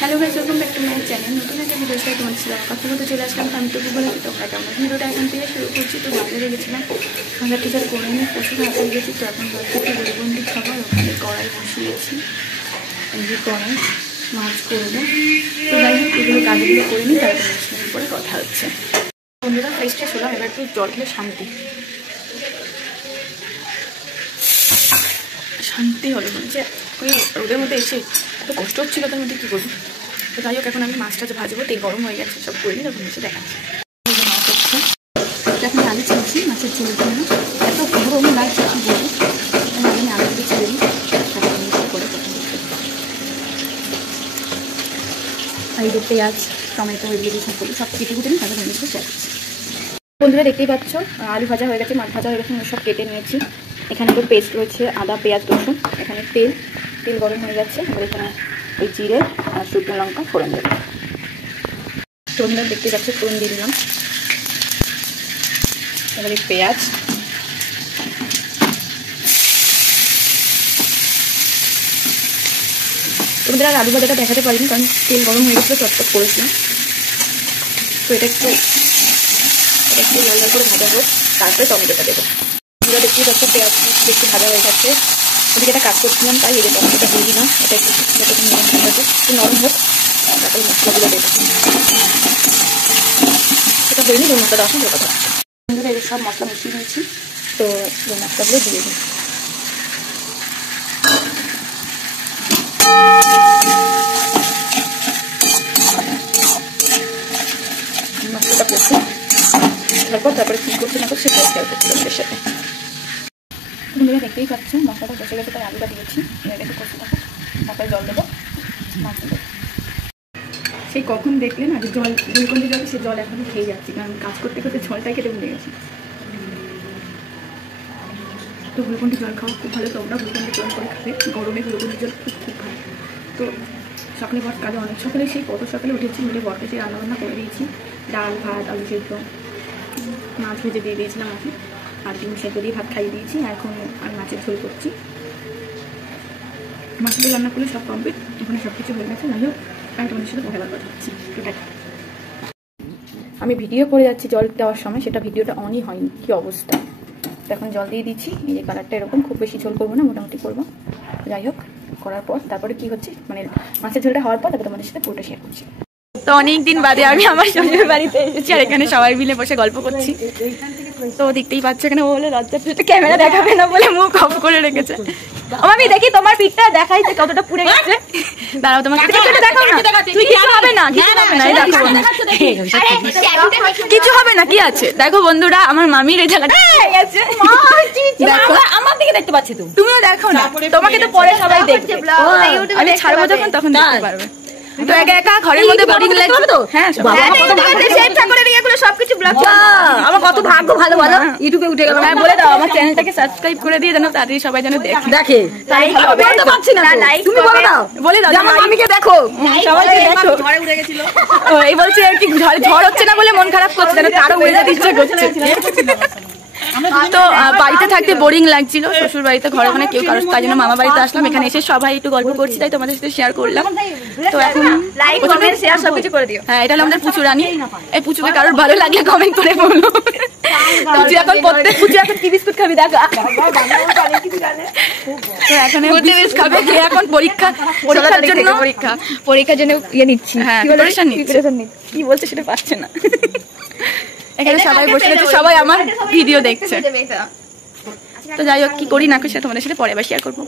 Hello guys, welcome back to my channel. নতুন একটা video সাথে তোমাদের ছিল কথা বলতে চলে আসলাম। আমি তো বলে তোমরা কেমন ভিডিওটা এখন থেকে শুরু করছি। তো বাজারে গেছিলাম, বাজার টিজার করে নিয়ে প্রচুর হাতে গেছি। তো এখন ভাবছি একটু গরিবন্দি খাবার, ওখানে কড়াই বসিয়েছি, এই যে কড়াই মাছ করবো। তো যাই হোক, এগুলো কাজগুলো করে নিই, তারপর অনুষ্ঠানের পরে কথা হচ্ছে। বন্ধুরা ফ্রেশ ট্রেশ হলাম, এবার একটু জল খেলে শান্তি শান্তি হলো। যে ওই রোদের মধ্যে এসে এত কষ্ট হচ্ছিলো, তার মধ্যে কী করবো। তো যাই হোক, এখন আমি মাছটা যে ভাজবো, তেল গরম হয়ে গেছে, সব করে নিই, তখন এসে দেখাচ্ছি। মাছ হচ্ছে, এখন আলু ছিলছি মাছের ঝোলের জন্য। এত গরম লাগছে কি বলবো, আমি আলুগুলো ছেড়ে নিই, করে আর এই পেঁয়াজ টমেটো এগুলো সব করি, সব কেটে কুটে নিই, তারপর আমি শেয়ার করছি। বন্ধুরা দেখতেই পাচ্ছ, আলু ভাজা হয়ে গেছে, মাছ ভাজা হয়ে গেছে, সব কেটে নিয়েছি। এখানে তো পেস্ট রয়েছে, আদা পেঁয়াজ রসুন। এখানে তেল গরম হয়ে যাচ্ছে, এবার এখানে এই জিরে আর শুকনো লঙ্কা ফোড়ন দেবো। তোমরা দেখতে পাচ্ছ, ফোড়ন দিয়ে দিলাম। এবার এই পেঁয়াজ, তোমাদের আর আলু ভাজাটা দেখাতে পারিনি, কারণ তেল গরম হয়ে গেছিলো, চটপট করেছিলাম। তো এটা একটু লাল লাল করে ভাজা হোক, তারপরে টমেটোটা দেবো। তোমরা দেখতেই পাচ্ছ, পেঁয়াজ একটু ভাজা হয়ে গেছে। ওদিকে এটা কাজ করছিলাম, তাই এই যে টমেটোটা দিয়ে দিলাম। এটা একটু নরম হোক, তারপরে মশলাগুলো দেবো। এটা হয়নি, ধরুন মশলা দেওয়ার সঙ্গে কথা হচ্ছে। বন্ধুরা এর সব মশলা মিশিয়ে দিয়েছি, তো এই মশলাগুলো দিয়ে দিই। মশলাটা করছি, তারপরে কী করছি না করছি সেটা শেয়ার করছি ওদের সাথে। বন্ধুরা দেখতেই পাচ্ছ, মশলাটা বসে গেছে, তাই আলুটা দিয়েছি। এবার একটু কষতে থাকো, তারপরে জল দেবো, মাছ দেবো। সেই কখন দেখলে না যে জল গুলকন্দি জল, সে জল এখনই খেয়ে যাচ্ছি, কারণ কাজ করতে করতে জলটাই খেতে ভুলে গেছি। তো গুলকন্দি জল খাওয়া খুব ভালো, তোমরা গুলকন্দি জল করে খাবে, গরমে গুলকন্দি জল খুব ভালো। তো সকালে বট কাজে অনেক সকালে, সেই কত সকালে উঠেছি, উঠে বটে সেই রান্নাবান্না করে দিয়েছি। ডাল ভাত আলু সেদ্ধ, মাছ ভেজে দিয়ে দিয়েছিলাম মাকে, আর ডিম সেদ্ধ দিয়ে ভাত খাইয়ে দিয়েছি। এখন আর মাছের ঝোল করছি। মাছটা রান্না করলে সব কমপ্লিট, ওখানে সব কিছু হয়ে গেছে। যাই হোক, আমি তোমাদের সাথে কথা বলতে হচ্ছি। আমি ভিডিও করে যাচ্ছি জল দেওয়ার সময়, সেটা ভিডিওটা অনই হয়নি, কী অবস্থা। তো এখন জল দিয়ে দিচ্ছি, এই যে কালারটা এরকম, খুব বেশি ঝোল করবো না, মোটামুটি করবো। যাই হোক, করার পর তারপরে কি হচ্ছে, মানে মাছের ঝোলটা হওয়ার পর তারপরে তোমাদের সাথে পুরোটা শেয়ার করছি। তো অনেকদিন বাদে আমি আমার শ্বশুর বাড়িতে এসেছি, আর এখানে সবাই মিলে বসে গল্প করছি। তো দেখতেই পাচ্ছ, এখানে ও হলো লজ্জা, ক্যামেরা দেখাবে না বলে মুখ অফ করে রেখেছে। আমি দেখি তোমার পিঠটা দেখাই যে কতটা পুড়ে গেছে। দাঁড়াও, তোমার দেখাও না, কিছু হবে না, কিছু হবে না, কি আছে দেখো বন্ধুরা, আমার মামির এই জায়গাটা আমার দিকে দেখতে পাচ্ছি, তুমিও দেখো না, তোমাকে তো পরে সবাই দেখবে, আমি ছাড়বো যখন তখন দেখতে পারবে। তো একা একা ঘরের মধ্যে বোরিং লাগবে তো। হ্যাঁ, সবকিছু ব্লগ, আমার কত ভাগ্য ভালো বলো, ইউটিউবে উঠে গেল। হ্যাঁ, বলে দাও আমার চ্যানেলটাকে সাবস্ক্রাইব করে দিয়ে যেন তাড়াতাড়ি সবাই যেন দেখে। তাই বলতে পারছি না, তুমি বলে দাও, আমার মামিকে দেখো, সবাইকে দেখো। ঘরে উড়ে গেছিল, এই বলছে আর কি, ঝড় হচ্ছে না বলে মন খারাপ করছে, যেন তারও উড়ে যেতে ইচ্ছা করছে। তো বাড়িতে থাকতে বোরিং লাগছিল, শ্বশুর বাড়িতে ঘরে ওখানে কেউ কারোর, তাই জন্য মামা বাড়িতে আসলাম। এখানে এসে সবাই একটু গল্প করছি, তাই তোমাদের সাথে শেয়ার করলাম। তো এখন লাইক কমেন্ট শেয়ার সবকিছু করে দিও। হ্যাঁ, এটা হলো আমাদের পুচু রানী। এই পুচুকে কারোর ভালো লাগলে কমেন্ট করে বলো। পুচু এখন প্রত্যেক পুচু এখন কি বিস্কুট খাবি দেখা। তো এখন বিস্কুট খাবে, খেয়ে এখন পরীক্ষার জন্য ইয়ে নিচ্ছি। হ্যাঁ, প্রিপারেশন নিচ্ছি। কি বলছে সেটা পাচ্ছে না। এখানে সবাই বসে আছে, সবাই আমার ভিডিও দেখছে। তো যাই হোক, কি করি না করি সেটা তোমাদের সাথে পরে আবার শেয়ার করবো।